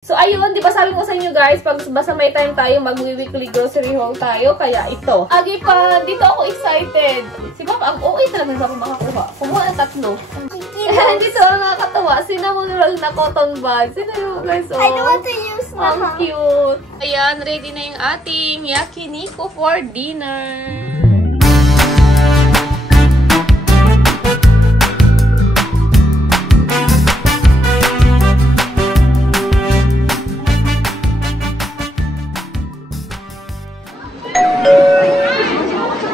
So, ayun, di ba sabi ko sa inyo guys, basta may time tayo, mag-weekly grocery haul tayo, kaya ito. Agi pa, dito ako excited. Si Papa, ang okay talaga sa makakuha. Kumuha ng 3. Dito ang nakakatawa, cinnamon roll na cotton bud. Sino yun guys? Oh. I don't want to use my Ang cute. Ayan, ready na yung ating yakiniku for dinner.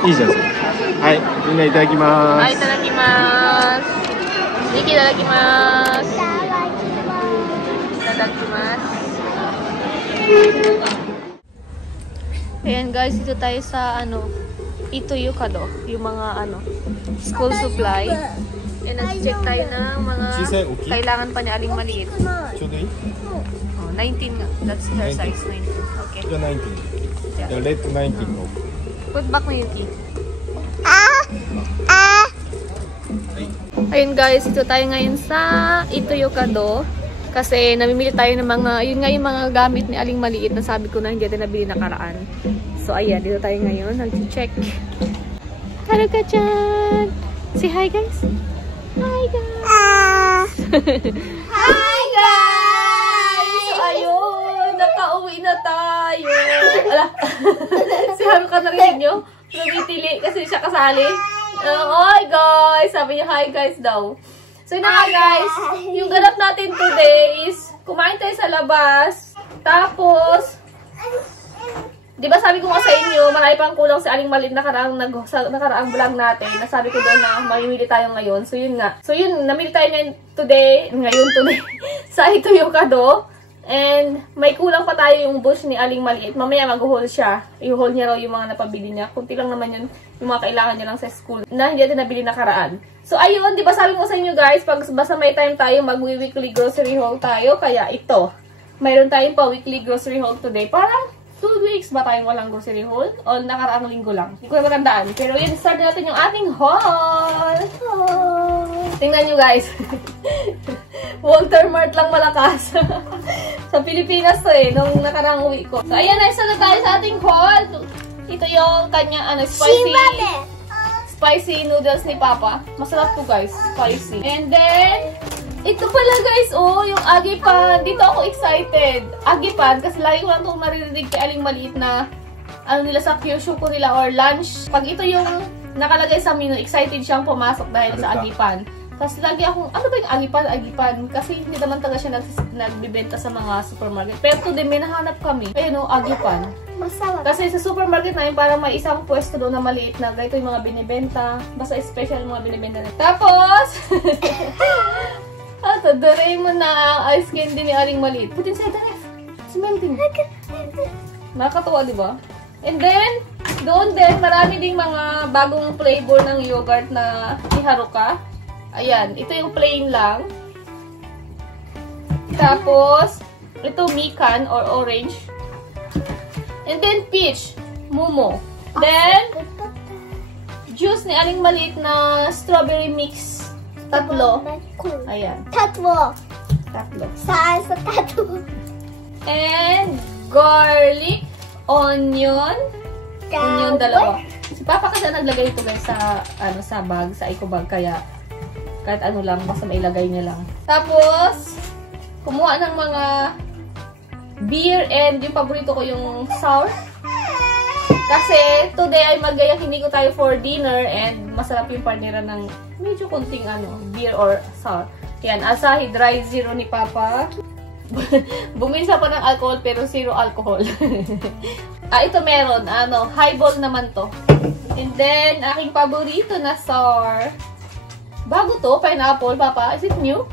いいじゃんそれ。はい、みんないただきます。はい、いただきます。ミキいただきます。いただきます。Ayan guys, dito tayo sa Ito Yukado, yung mga school supply. And nag-check tayo ng mga kailangan pa ni Aling Maliit. ちょうどいい？ Oh, 19 nga. That's her size, 19. Okay. じゃあ19。じゃあレッド19を。Put back mo, Yuki. Ayun guys, ito tayo ngayon sa Ito Yukado. Kasi namimili tayo ng mga, yun nga yung mga gamit ni Aling Maliit na sabi ko na hindi natin nabili nakaraan. So ayan, dito tayo ngayon. Nag-check. Hello ka dyan! Say hi guys! Hi guys! Hi guys! So ayun, nakauwi na tayo. Ala, si Haruka narinig nyo? Nagitili kasi siya kasali. Hi guys! Sabi niya hi guys daw. So yun na guys, yung ganap natin today is kumain tayo sa labas. Tapos, di ba sabi ko nga sa inyo, marami pang kulang si Aling Maliit nakaraang vlog natin. Nasabi ko doon na mamimili tayo ngayon. So yun nga. So yun, namili tayo ngayon today sa Ito Yukado. And may kulang pa tayo yung bush ni Aling Maliit. Mamaya mag-haul siya. I-haul niya raw yung mga napabili niya. Kunti lang naman yun yung mga kailangan niya lang sa school na hindi natin nabili nakaraan. So ayun, di ba sabi ko sa inyo guys, basta may time tayo, mag-weekly grocery haul tayo. Kaya ito, mayroon tayong pa weekly grocery haul today. Parang 2 weeks ba tayong walang grocery haul? O nakaraang linggo lang? Hindi ko na matandaan. Pero yun, start natin yung ating haul. Tingnan nyo guys. Walter Mart lang malakas. Sa Pilipinas to nung nakarang uwi ko. So ayan, na-start na tayo sa ating haul. Ito yung kanya, spicy noodles ni Papa. Masarap to guys, spicy. And then, ito pala guys, yung agipan. Dito ako excited. Agipan, kasi lagi ko lang itong maririnig kay Aling Maliit na nila sa kyosho ko nila or lunch. Pag ito yung nakalagay sa menu, excited siyang pumasok dahil sa agipan. Kasi lagi akong, ano ba yung agipan? Kasi hindi naman talaga siya nagbibenta sa mga supermarket. Pero today may nahanap kami. Ayun agipan. Masarap. Kasi sa supermarket namin parang may isang pwesto doon na maliit na ganito yung mga binibenta. Basta special yung mga binibenta na. Tapos, Doraemon na ice candy ni Aling Maliit. Put inside the ref. It's melting. Nakakatawa, di ba? And then, doon din, marami ding mga bagong flavor ng yogurt na ni Haruka. Ayan, ito yung plain lang. Tapos, ito mikan or orange. And then peach, mumo. Then, juice ni Aling Maliit na strawberry mix. 3. Ayan. 3. Saan sa 3? And garlic, onion. Onion 2. Si Papa kasi naglagay ito guys sa bag, sa eco bag, kaya kahit ano lang, basta mailagay niya lang. Tapos, kumuha ng mga beer and yung paborito ko yung sour. Kasi today ay mag-yakiniku tayo for dinner and masarap yung partnera ng medyo konting beer or sour. Yan, Asahi Dry Zero ni Papa. Bumisa pa ng alcohol pero zero alcohol. Ito meron, highball naman to. And then, aking paborito na sour. Bago to, pineapple, Papa. Is it new?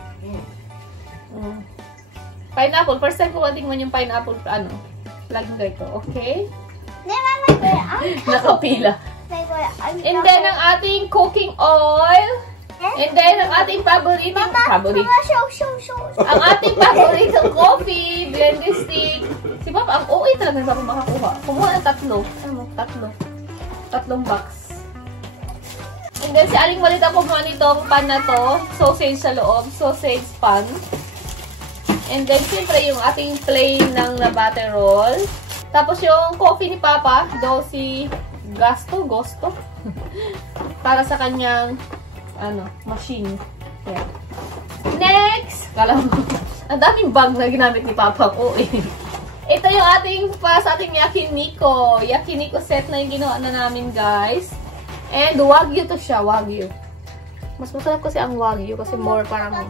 Pineapple. First time ko matingnan yung pineapple, laging ganito. Okay? Nakapila. And then, ang ating cooking oil. And then, ang ating paborito. Ang ating paborito coffee, blended stick. Si Papa, ang OA talaga sa makakuha. Kumuha ng 3. 3 box. And then, si Aling Maliit ako kumuha nitong pan na to. Sausage sa loob. Sausage pan. And then, siyempre, yung ating plain ng butter roll. Tapos, yung coffee ni Papa, Dosi Gusto. Para sa kanyang, machine. Ayan. Next! Kala mo, ang daming bag na ginamit ni Papa ko eh. Ito yung ating, para sa ating yakiniko. Yakiniko set na yung ginawa na namin, guys. And wagyu to siya, wagyu. Mas masarap kasi ang wagyu kasi more parang...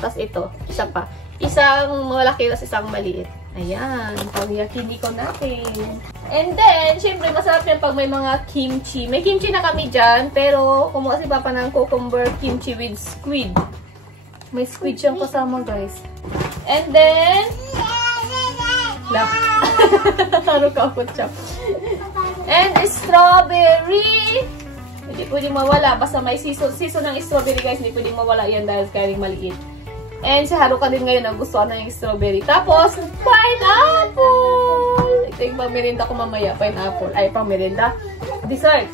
Tapos ito, isa pa. Isang malaki, tapos isang maliit. Ayan, pang yakiniko natin. And then, syempre, masarap yan pag may mga kimchi. May kimchi na kami dyan, pero kumuha si Papa ng cucumber kimchi with squid. May squid siyang kasama, guys. And then, Haro ka ako, chap. And strawberry. Hindi pwedeng mawala. Basta may season ng strawberry, guys. Hindi pwedeng mawala yan dahil kaya maliit. And si Haruka din ngayon nagustuhan na yung strawberry. Tapos, pineapple! Ito yung pang-merinda ko mamaya. Pineapple. Ay, pang-merinda. Dessert.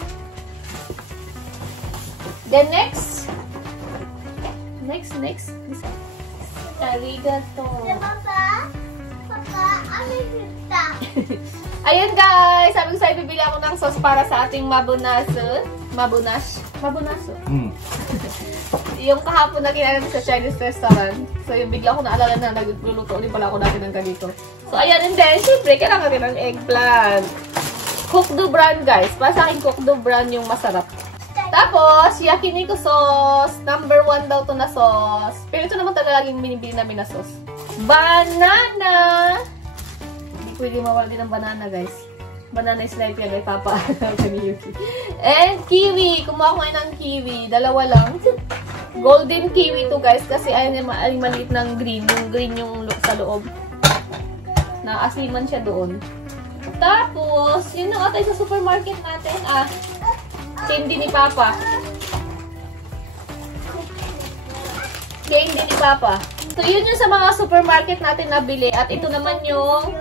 Then next. Next. Arigato. Ayun guys, sabi ko sa'yo, bibili ako ng sauce para sa ating mabunaso. Yung kahapon na kinain sa Chinese restaurant. So yung bigla ko naalala na nagluluto ulit pala ako natin ng ganito. So ayan, and then syempre kailangan rin ng eggplant. Cook do brand guys. Para sa akin cook do brand yung masarap. Tapos, yakiniko sauce. Number 1 daw to na sauce. Pero ito naman talaga laging binibili namin na sauce. Banana! Hindi pwede mawala din ng banana, guys. Banana is life yan, kay Papa. And kiwi. Kumuha ko ngayon ng kiwi. Dalawa lang. Golden kiwi to, guys. Kasi ayun yung maliit ng green. Yung green yung sa loob. Naasiman siya doon. Tapos, yun yung atay sa supermarket natin. Candy ni Papa. Candy ni Papa. So, yun yung sa mga supermarket natin nabili. At ito naman yung...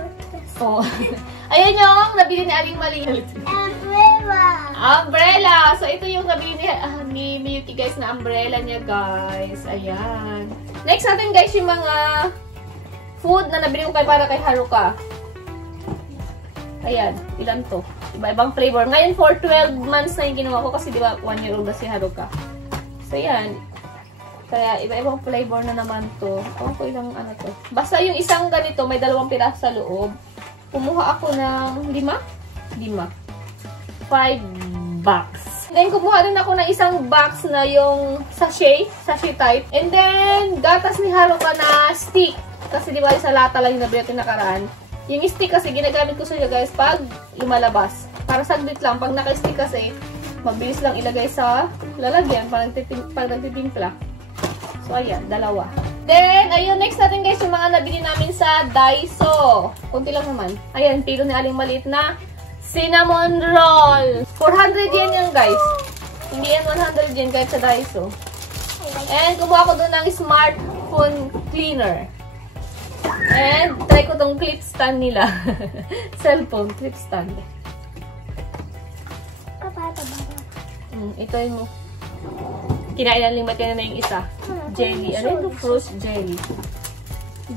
Ayan yung nabili ni Aling Maliit. Umbrella! So, ito yung nabili ni Miyuki, guys, na umbrella niya, guys. Ayan. Next natin, guys, yung mga food na nabili ko para kay Haruka. Ayan. Ilan to? Iba-ibang flavor. Ngayon, for 12 months na yung ginawa ko kasi di ba 1 year old na si Haruka. So, yan. Kaya, iba-ibang flavor na naman to. Ko ilang ano to. Basta yung isang ganito, may 2 piraso sa loob. Kumuha ako ng 5 box. Then, kumuha rin ako ng isang box na yung sachet type. And then, gatas ni Haruka na stick. Kasi di ba sa lata lang yung nabili natin nakaraan. Yung stick kasi, ginagamit ko sa inyo guys pag lumalabas. Para saglit lang. Pag naka-stick kasi, mabilis lang ilagay sa lalagyan pag nagtitimpla. So, ayan. 2. Then, ayun. Next natin guys, yung mga nabili namin sa Daiso. Kunti lang naman. Ayan. Pilo ni Aling Maliit na cinnamon roll. 400 yen yan guys. Hindi yan 100 yen kahit sa Daiso. And, kumuha ko doon ng smartphone cleaner. And, try ko tong clip stand nila. Cellphone clip stand. Ito yung kinailanlimat yan na yung isa. Jelly. Ano yung fruit jelly?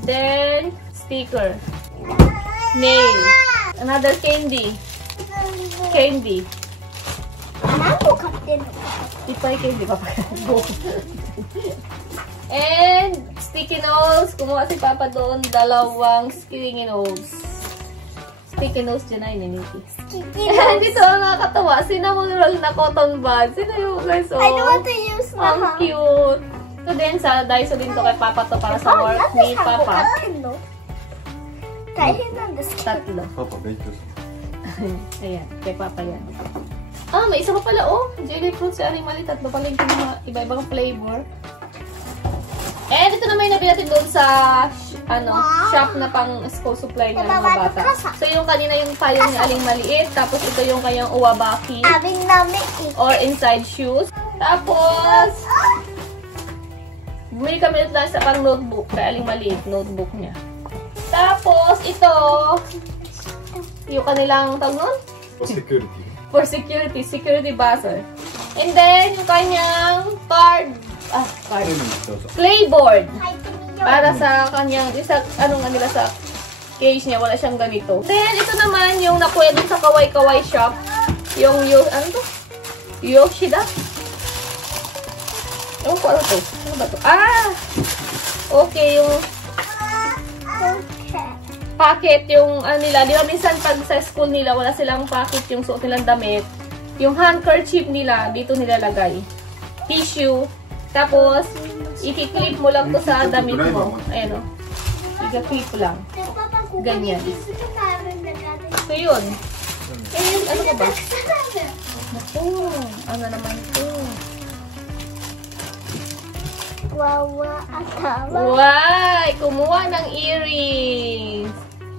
Then, sticker. Nail. Another candy. Candy. Ipay candy pa. And, sticky notes. Kumuha si Papa doon 2 sticky notes. Sticky notes dyan ay niniti. And dito ang nakakatawa. Cinnamon roll na cotton bud. Sino yung guys? Oh, I don't want to use na. Ang cute. Ito din sa Daiso din to kay Papa to para sa work ni Papa. 大変なんですけど。 3. Papa, bacon. Ayan, kay Papa yan. May isa pa pala, jelly fruit sa Aling Maliit. 3 pala yung iba-ibang flavor. And ito naman yung nabili natin doon sa shop na pang school supply ng mga bata. So yung kanina yung payong ni Aling Maliit. Tapos ito yung kanyang uwabaki. Or inside shoes. Tapos, bumili kami lang sa pang notebook kay Aling Maliit. Notebook niya. Tapos, ito, yung kanilang tawag nun? For security. For security. Security buzzer. And then, yung kanyang card. Card. Playboard. Para sa kanyang, sa ano nga nila sa case niya, wala siyang ganito. Then, ito naman yung nakuha dun sa Kawai-Kawai shop. Yung, ano to? Yoshida? Ewan ko, ano to? Ano ba to? Ah! Okay, yung packet, yung ano nila. Di ba minsan pag sa school nila, wala silang packet yung suot nilang damit. Yung handkerchief nila, dito nilalagay. Tissue. Tapos, i-clip mo lang to sa damit mo. Ayan o. I-clip lang. Ganyan. So, yun. Ano ka ba? Naku, ano naman ito? Why! Kumuha ng earrings.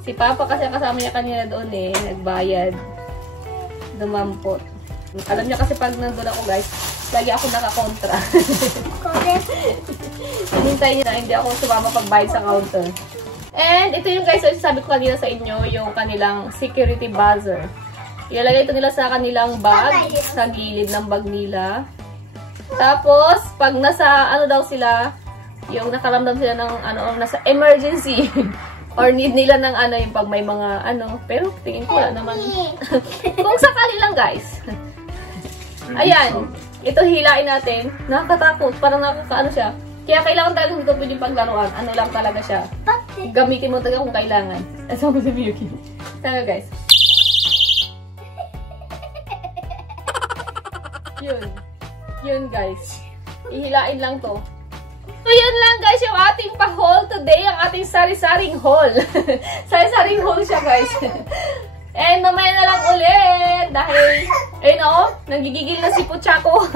Si Papa kasi kasama niya kanina doon eh. Nagbayad. Dumampot. Alam niya kasi pag nandun ako guys, lagi ako nakakontra. Hinintay niya na hindi ako sumama pagbayad sa counter. And ito yung guys, sabi ko kanina sa inyo, yung kanilang security buzzer. Ilalagay ito nila sa kanilang bag, sa gilid ng bag nila. Tapos, pag nasa, ano daw sila, yung nakaramdam sila ng, ano, nasa emergency, or need nila ng, ano, yung pag may mga, ano, pero tingin ko wala naman. Kung sakali lang, guys. Ayan, ito hilain natin. Nakakatakot, parang nakakaano siya. Kaya kailangan talaga dito pwede paglaruan. Ano lang talaga siya. Gamitin mo talaga kung kailangan. Asa mo si Miyuki. Talaga, guys. Yun guys. Ihilain lang to. So yun lang guys yung ating pa-haul today. Ang ating sari-saring haul. Sari-saring haul siya guys. And mamaya na lang ulit. Dahil, ayun o, nagigigil na si Puchako.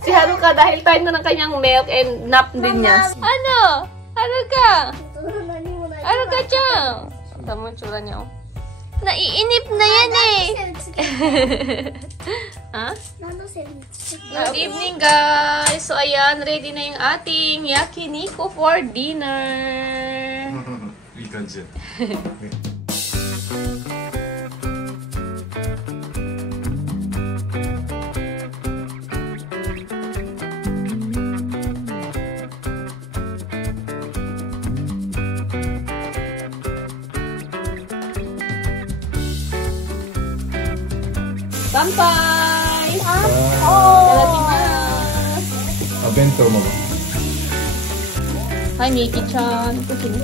Si Haruka dahil time na ng kanyang milk and nap din niya. Ano? Haruka? Haruka chan. Tama yung tsura niya o. Naiinip na yan eh. Ha? Good evening guys. So ayan, ready na yung ating yakiniku for dinner. いい感じ。Kanpai! Ah, bento mo ba? Hi, Miki-chan. Ito sino?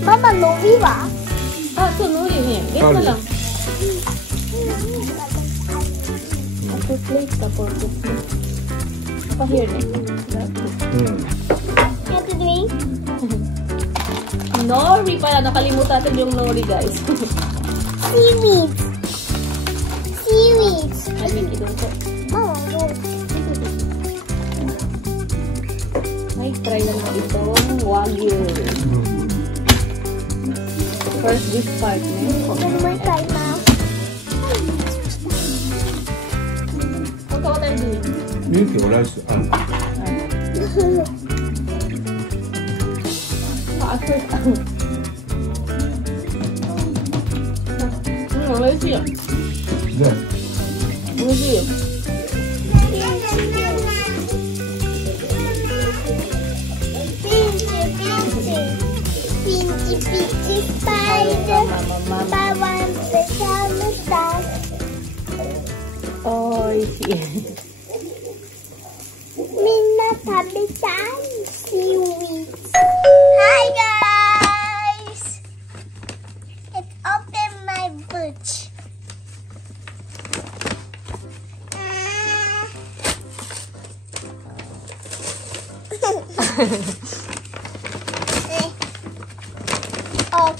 Mama, nori wa? Ah, ito, nori niya. Get mo lang. Ako plate ka for cooking. Ako here na. Ito drink? Nori pala. Nakalimutan natin yung nori, guys. Seaweed. Seaweed. Hi, Miki, doon ko. Oh, no. Ay, try na natin itong wagyu. First beef part na yun. Ano may try na? What are you doing? ミルクおライスある。 美味しいよ。で、美味しいよ。おいしい。みんな食べたい seaweed. Hi guys! It opened my boots. Oh.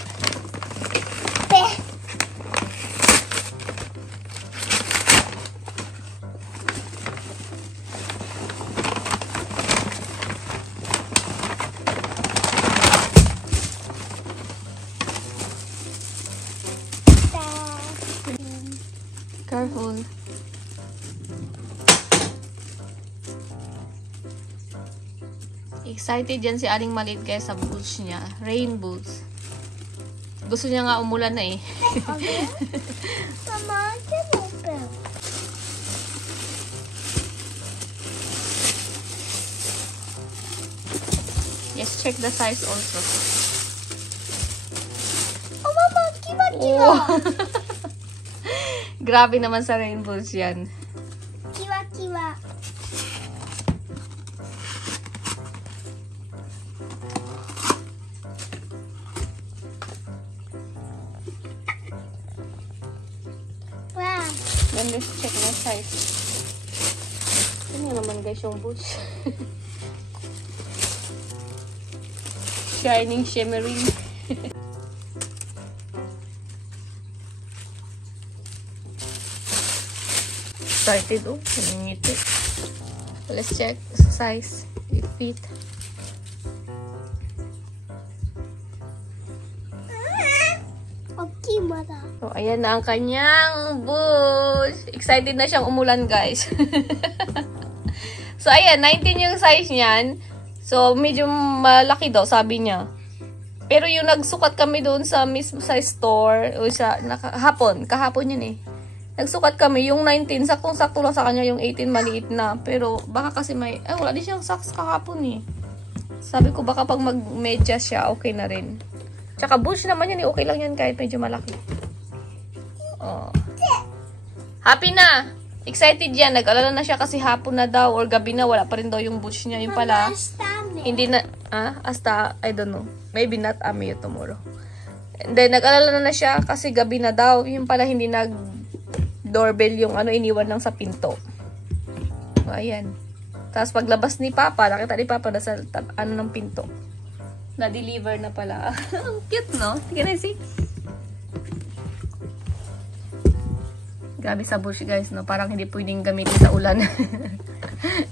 Careful. Excited yan si Aling Maliit kaya sa boots niya. Rain boots. Gusto niya nga umulan na eh. Mama, I can open. Yes, check the size also. Oh, Mama, kiwa, kiwa. Oh. Grabe naman sa rainbows yan. Kiwa, kiwa. Wow. Then let's check the size. Ano naman guys yung boots? Shining, shimmering. Started, oh, naningiti. Let's check size, if fit. Okay, Mother. So, ayan na ang kanyang boots. Excited na siyang umulan, guys. So, ayan, 19 yung size niyan. So, medyo malaki daw, sabi niya. Pero yung nagsukat kami doon sa mismo sa store, o sa kahapon yun eh. Nagsukat kami, yung 19, saktong-sakto lang sa kanya, yung 18 maliit na. Pero baka kasi may, wala din siyang socks kahapon eh. Sabi ko baka pag mag-medyas siya, okay na rin. Tsaka bush naman yan eh, okay lang yan kahit medyo malaki. Oh. Happy na! Excited yan, nag-alala na siya kasi hapon na daw or gabi na, wala pa rin daw yung bush niya. Yung pala, hindi na, hasta, I don't know. Maybe not Ami tomorrow. And then, nag-alala na siya kasi gabi na daw. Yung pala, hindi nag-doorbell yung iniwan lang sa pinto. So, ayan. Tapos, paglabas ni Papa, nakita ni Papa na sa ng pinto. Na-deliver na pala. Ang cute, no? Can I see? Grabe sa bush, guys, no? Parang hindi pwedeng gamitin sa ulan.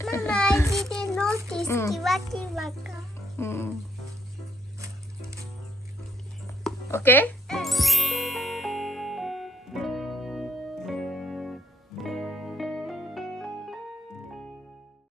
Mama, I didn't notice. Kiwa, kiwa ka. Okay?